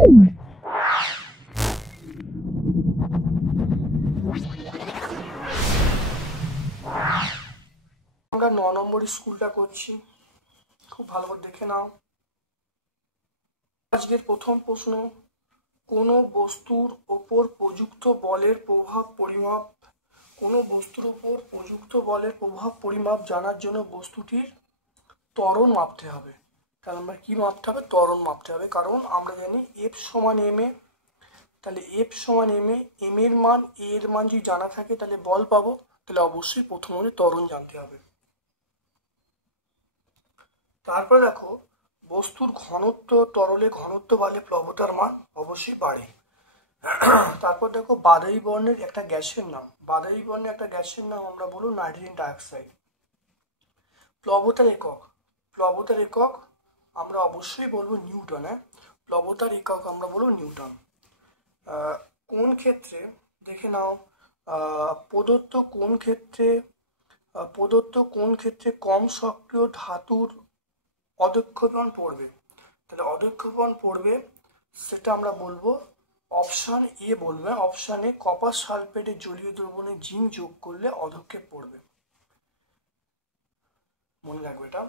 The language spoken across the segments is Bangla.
আমরা 9 নম্বর স্কুলটা করছি, খুব ভালো করে দেখে নাও। আজকের প্রথম প্রশ্ন, কোনো বস্তুর ওপর প্রযুক্ত বলের প্রভাব পরিমাপ। কোনো বস্তুর উপর প্রযুক্ত বলের প্রভাব পরিমাপ জানার জন্য বস্তুটির ত্বরণ মাপতে হবে। তাহলে আমরা কি মাপতে হবে? ত্বরণ মাপতে হবে, কারণ আমরা জানি এফ সমান এম এ। তাহলে এফ সমান এম এ, এম এর মান এ এর মান যদি জানা থাকে তাহলে বল পাবো। তাহলে অবশ্যই প্রথম হলে ত্বরণ জানতে হবে। তারপরে দেখো, বস্তুর ঘনত্ব তরলে ঘনত্ব বাড়লে প্লবতার মান অবশ্যই বাড়ে। তারপর দেখো, বাদামি বর্ণের একটা গ্যাসের নাম, বাদামি বর্ণের একটা গ্যাসের নাম আমরা বলবো নাইট্রোজেন ডাইঅক্সাইড। প্লবতার একক, প্লবতার একক আমরা অবশ্যই বলবো নিউটন। প্লবতার একক আমরা বলবো নিউটন। কোন ক্ষেত্রে দেখে নাও, প্রদত্ত কোন ক্ষেত্রে কম সক্রিয় ধাতুর অধঃক্ষেপণ পড়বে। তাহলে অধঃক্ষেপণ পড়বে সেটা আমরা বলবো অপশান এ বলবে। অপশানে কপার সালফেটের জলীয় দ্রবণে জিঙ্ক যোগ করলে অধঃক্ষেপ পড়বে, মনে রাখবে এটা।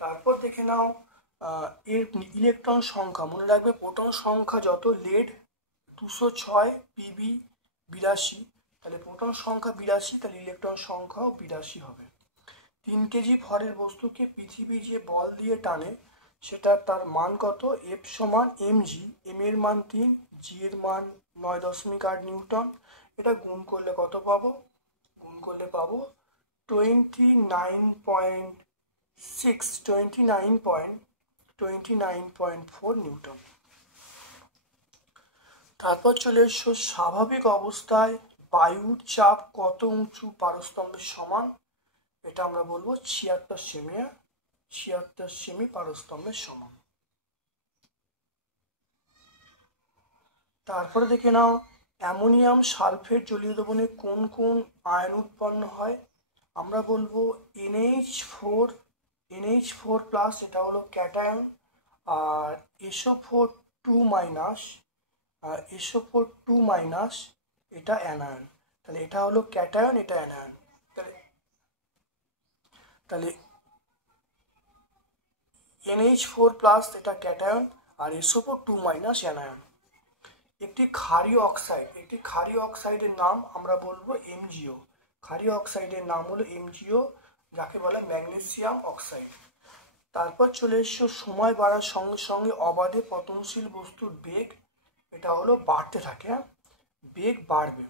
তারপর দেখে নাও, এর ইলেকট্রন সংখ্যা, মনে রাখবে প্রোটন সংখ্যা যত, লেড 206 পিবি 82, তাহলে প্রোটন সংখ্যা 82, তাহলে ইলেকট্রন সংখ্যাও 82 হবে। 3 কেজি ভরের বস্তুকে পৃথিবী যে বল দিয়ে টানে সেটা তার মান কত? এফ সমান এম জি, এম এর মান 3, জি এর মান 9.8 নিউটন। এটা গুণ করলে কত পাবো? গুণ করলে পাবো 29.4 নিউটন। তারপর চলে এসো, স্বাভাবিক অবস্থায় বায়ুর চাপ কত উঁচু পারস্তম্ভের সমান? এটা আমরা বলবো 76 সেমি, 76 সেমি পারস্তম্ভের সমান। তারপরে দেখে নাও, অ্যামোনিয়াম সালফেট জলীয় দ্রবণে কোন কোন আয়ন উৎপন্ন হয়? আমরা বলবো NH4 প্লাস, এটা হলো ক্যাটায়ন, আর SO4 2 মাইনাস এটা অ্যানায়ন। তাহলে এটা হলো ক্যাটায়ন, এটা অ্যানায়ন। তাহলে NH4 প্লাস এটা ক্যাটায়ন আর SO4 2 মাইনাস অ্যানায়ন। একটি ক্ষারীয় অক্সাইডের নাম আমরা বলবো MgO। ক্ষারীয় অক্সাইডের নাম হলো MgO, যাকে বলে ম্যাগনেসিয়াম অক্সাইড। তারপর চলে এসো, সময় বাড়ার সঙ্গে সঙ্গে অবাধে পতনশীল বস্তুর বেগ, এটা হলো বাড়তে থাকে, বেগ বাড়বে।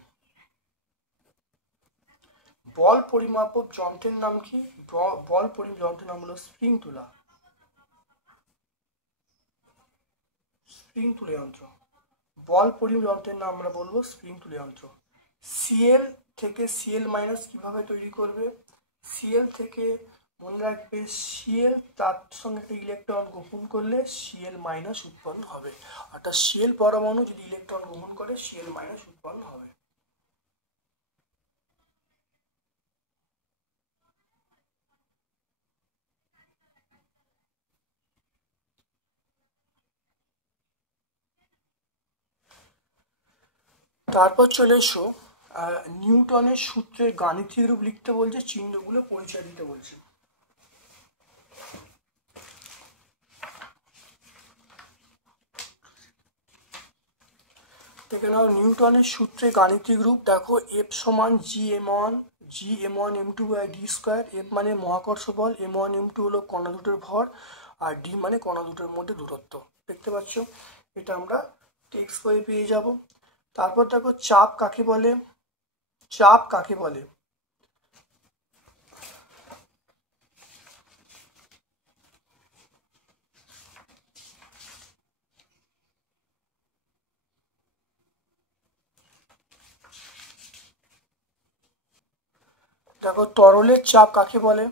বল পরিমাপক যন্ত্রের নাম কি? বল পরিমাপ যন্ত্রের নাম হলো স্প্রিং তুলা যন্ত্র। বল পরিমাপ যন্ত্রের নাম আমরা বলবো স্প্রিং তুলা যন্ত্র। সিএল থেকে সিএল মাইনাস কিভাবে তৈরি করবে? সিএল থেকে মনে রাখবে, সিএল তার সঙ্গে একটা ইলেকট্রন গ্রহণ করলে সিএল মাইনাস উৎপন্ন হবে, অর্থাৎ সিএল পরমাণু যদি ইলেকট্রন গ্রহণ করে সিএল মাইনাস উৎপন্ন হবে। তারপর চলে এসো, নিউটনের সূত্রের গাণিতিক রূপ লিখতে বলছে, চিহ্নগুলো পরিচয় দিতে বলছে। দেখে নাও, নিউটনের সূত্রে গাণিতিক রূপ দেখো, এফ সমান GM1 M2/d²। এফ মানে মহাকর্ষ বল, M1 M2 হলো কণা দুটোর ভর, আর ডি মানে কণা দুটোর মধ্যে দূরত্ব। দেখতে পাচ্ছ, এটা আমরা টেক্সট বইয়ে পেয়ে যাব। তারপর দেখো, চাপ কাকে বলে? চাপ কাকে বলে? দেখো, তরলের চাপ কাকে বলে?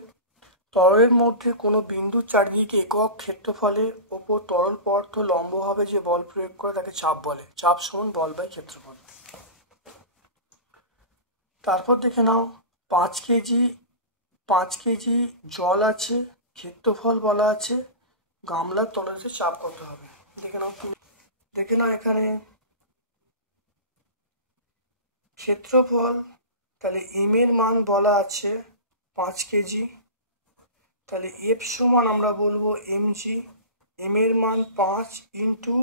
তরলের মধ্যে কোনো বিন্দুর চারিদিকে একক ক্ষেত্রফলের ওপর তরল পদার্থ লম্বভাবে যে বল প্রয়োগ করে তাকে চাপ বলে। চাপ সমান বল বাই ক্ষেত্রফল। তারপর দেখে নাও, 5 কেজি জল আছে, ক্ষেত্রফল বলা আছে, গামলার তলাতে চাপ কত হবে? দেখে নাও। দেখে নাও এখানে ক্ষেত্রফল, তাহলে এম এর মান বলা আছে 5 কেজি, তাহলে এফ সমান আমরা বলবো এম জি, এম এর মান 5 ইন্টু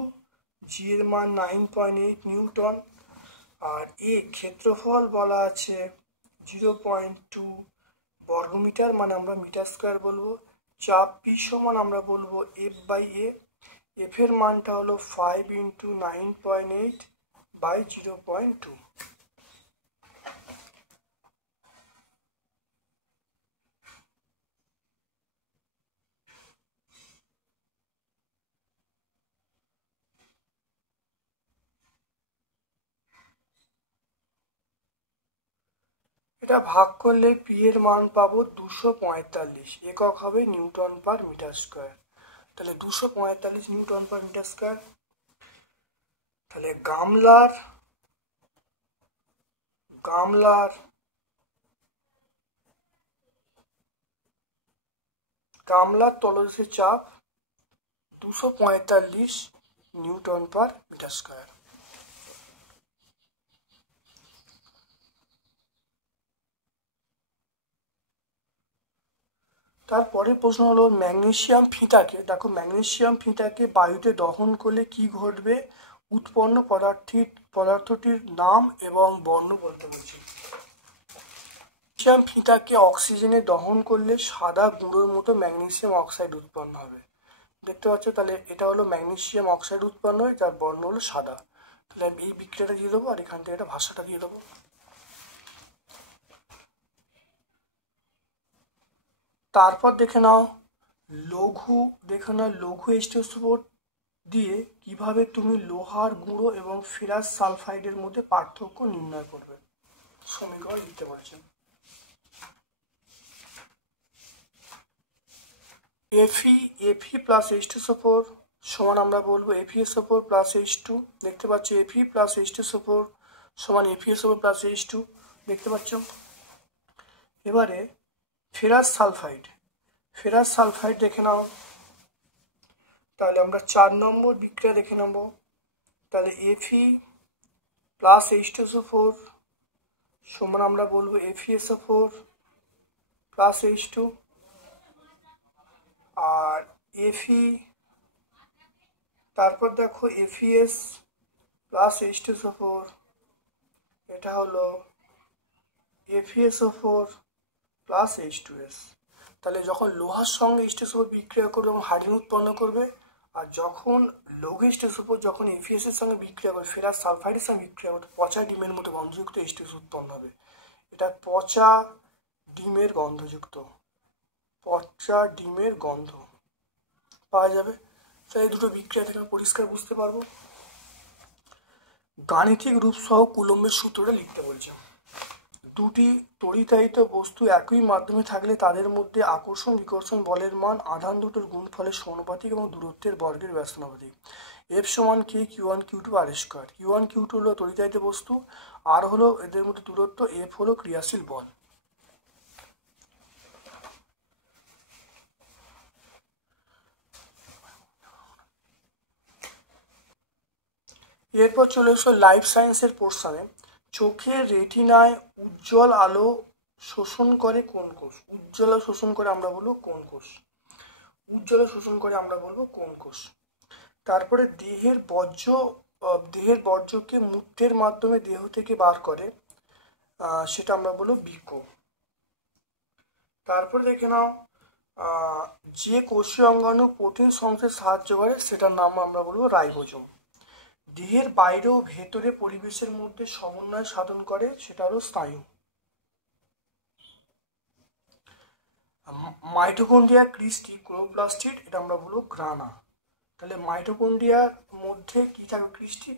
জি এর মান 9.8 নিউটন, আর এ ক্ষেত্রফল বলা আছে 0.2 বর্গমিটার, মানে আমরা মিটার স্কোয়ার বলবো। চাপ পি সমান আমরা বলবো এফ বাই এ, এফ এর মানটা হলো 5 ইন্টু 9.8 বাই 0.2। এটা ভাগ করলে পি এর মান পাবো 245, একক হবে নিউটন পার মিটার স্কোয়ার। তাহলে 245 নিউটন পার মিটার স্কোয়ার। তাহলে গামলার তলদেশের চাপ 245 নিউটন পার মিটার স্কোয়ার। তারপরে প্রশ্ন হলো ম্যাগনেসিয়াম ফিতাকে, দেখো ম্যাগনেসিয়াম ফিতাকে বায়ুতে দহন করলে কি ঘটবে, উৎপন্ন পদার্থটির নাম এবং বর্ণ বলতে বলছি। ম্যাগনেসিয়াম ফিতাকে অক্সিজেনে দহন করলে সাদা গুঁড়োর মতো ম্যাগনেসিয়াম অক্সাইড উৎপন্ন হবে, দেখতে পাচ্ছ। তাহলে এটা হলো ম্যাগনেসিয়াম অক্সাইড উৎপন্ন হয়, যার বর্ণ হলো সাদা। তাহলে আমি এই বিক্রিয়াটা দিয়ে দেবো, আর এখান থেকে এটা ভাষাটা দিয়ে দেবো। তারপর দেখে নাও লঘু H2SO4 দিয়ে কিভাবে তুমি লোহার গুঁড়ো এবং ফেরাস সালফাইডের মধ্যে পার্থক্য নির্ণয় করবে, সমীকরণ লিখতে বলছেন। Fe প্লাস H2SO4 সমান আমরা বলবো FeSO4 প্লাস H2, দেখতে পাচ্ছ। Fe প্লাস H2SO4 সমান FeSO4 প্লাস H2, দেখতে পাচ্ছ। এবারে ফেরাস সালফাইড দেখে নাও, তাহলে আমরা 4 নম্বর বিক্রিয়া দেখে নেব। তাহলে Fe প্লাস H2SO4 সমান আমরা বলবো FeSO4 প্লাস H2, আর Fe, তারপর দেখো FeS প্লাস H2SO4, এটা হলো FeSO4 প্লাস H2S। তাহলে যখন লোহার সঙ্গে H2SO4 বিক্রিয়া করবে এবং হাইড্রোজেন উৎপন্ন করবে, আর যখন লৌহ H2SO4 যখন FeS এর সঙ্গে বিক্রিয়া করবে, ফেরাস সালফাইডের সঙ্গে বিক্রিয়া করবে, পচা ডিমের মতো গন্ধযুক্ত H2S উৎপন্ন হবে। এটা পচা ডিমের গন্ধ পাওয়া যাবে। তাই এই দুটো বিক্রিয়া থেকে পরিষ্কার বুঝতে পারবো। গাণিতিক রূপ সহ কুলম্বের সূত্রটা লিখতে বলছে। দুটি তড়িতায়িত বস্তু একই মাধ্যমে থাকলে তাদের মধ্যে আকর্ষণ বিকর্ষণ বলের মান আধান দুটোর গুণফলের সমানুপাতিক এবং দূরত্বের বর্গের ব্যস্তানুপাতিক। F সমান K Q1 Q2 R square. Q1 Q2 হলো তড়িতায়িত বস্তু, আর হলো এদের মধ্যে দূরত্ব, F হলো ক্রিয়াশীল বল। এরপর চলে এসো লাইফ সায়েন্সের পোর্শনে। চোখের রেটিনায় উজ্জ্বল আলো শোষণ করে কোন কোষ? উজ্জ্বল আলো শোষণ করে আমরা বলবো কোন কোষ। তারপরে দেহের বর্জ্যকে মূত্রের মাধ্যমে দেহ থেকে বার করে, সেটা আমরা বলবো বৃক্ক। তারপরে দেখে নাও যে কোষীয় অঙ্গাণু প্রোটিন সংশ্লেষে সাহায্য করে, সেটার নাম আমরা বলবো রাইবোজোম। দেহের বাইরে ও ভেতরে পরিবেশের মধ্যে সমন্বয় সাধন করে, সেটা হলো স্নায়ু। মাইটোকন্ড্রিয়া ক্রিস্টি ক্লোরোপ্লাস্টিড, এটা আমরা বলবো গ্রানা। তাহলে মাইটোকন্ড্রিয়ার মধ্যে কি থাকবে? ক্রিস্টি,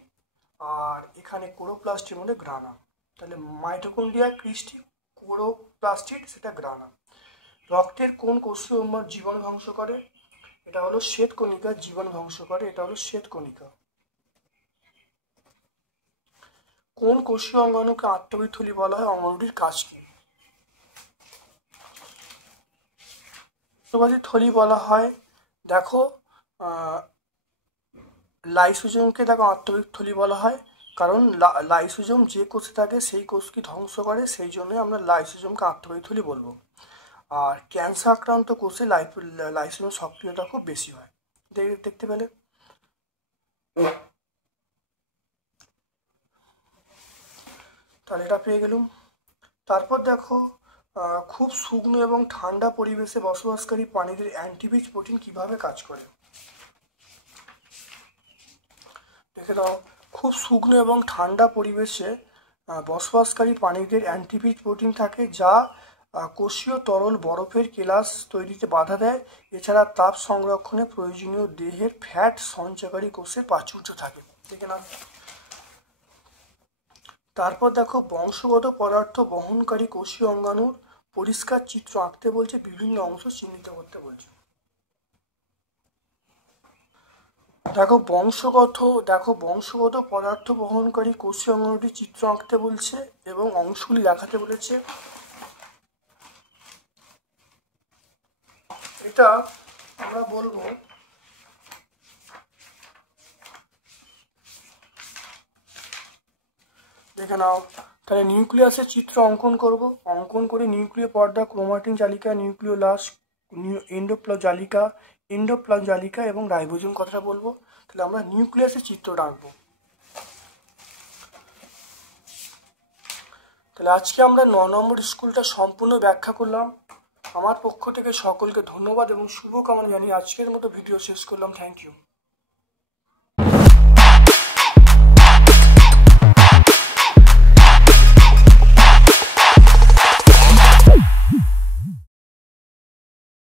আর এখানে ক্লোরোপ্লাস্টের মধ্যে গ্রানা। তাহলে মাইটোকন্ড্রিয়া ক্রিস্টি ক্লোরোপ্লাস্টিড, সেটা গ্রানা। রক্তের কোন কোষীয় জীবাণু ধ্বংস করে? এটা হলো শ্বেতকণিকা জীবাণু ধ্বংস করে, এটা হলো শ্বেতকণিকা। কোন কোষীয় অঙ্গাণুকে আত্মীয় থলি বলা হয়? অঙ্গাণুটির কাজ কি? থলি বলা হয়। দেখো লাইসোজোমকে দেখো আত্মরিক থলি বলা হয়, কারণ লাইসোজোম যে কোষে থাকে সেই কোষকে ধ্বংস করে, সেই জন্যই আমরা লাইসোজোমকে আত্মরিক থলি বলবো। আর ক্যান্সার আক্রান্ত কোষে লাইসোজোম সক্রিয়তা খুব বেশি হয়। দেখতে পেলে? তাহলে এটা পেয়ে গেলুম। তারপর দেখো খুব শুকনো এবং ঠান্ডা পরিবেশে বসবাসকারী প্রাণীদের অ্যান্টিবিজ প্রোটিন কিভাবে কাজ করে দেখে দাও। খুব শুকনো এবং ঠান্ডা পরিবেশে বসবাসকারী প্রাণীদের অ্যান্টিবিজ প্রোটিন থাকে, যা কোষীয় তরল বরফের কেলাস তৈরিতে বাধা দেয়। এছাড়া তাপ সংরক্ষণে প্রয়োজনীয় দেহের ফ্যাট সঞ্চয়কারী কোষের প্রাচুর্য থাকে। দেখে না। তারপর দেখো বংশগত পদার্থ বহনকারী কোষীয় অঙ্গাণুর পরিষ্কার চিত্র আঁকতে বলছে, বিভিন্ন অংশ চিহ্নিত করতে বলছে। দেখো বংশগত পদার্থ বহনকারী কোষীয় অঙ্গাণুটির চিত্র আঁকতে বলছে এবং অংশগুলি দেখাতে বলেছে। এটা আমরা বলবো দেখে নাও। তাহলে নিউক্লিয়াসের চিত্র অঙ্কন করব। অঙ্কন করে নিউক্লিয় পর্দা, ক্রোমাটিন জালিকা, নিউক্লিওলাস, এন্ডোপ্লাজম জালিকা এবং রাইবোজোম কথাটা বলবো। তাহলে আমরা নিউক্লিয়াসের চিত্রটা আঁকবো। তাহলে আজকে আমরা 9 নম্বর স্কুলটা সম্পূর্ণ ব্যাখ্যা করলাম। আমার পক্ষ থেকে সকলকে ধন্যবাদ এবং শুভকামনা জানিয়ে আজকের মতো ভিডিও শেষ করলাম। Thank you.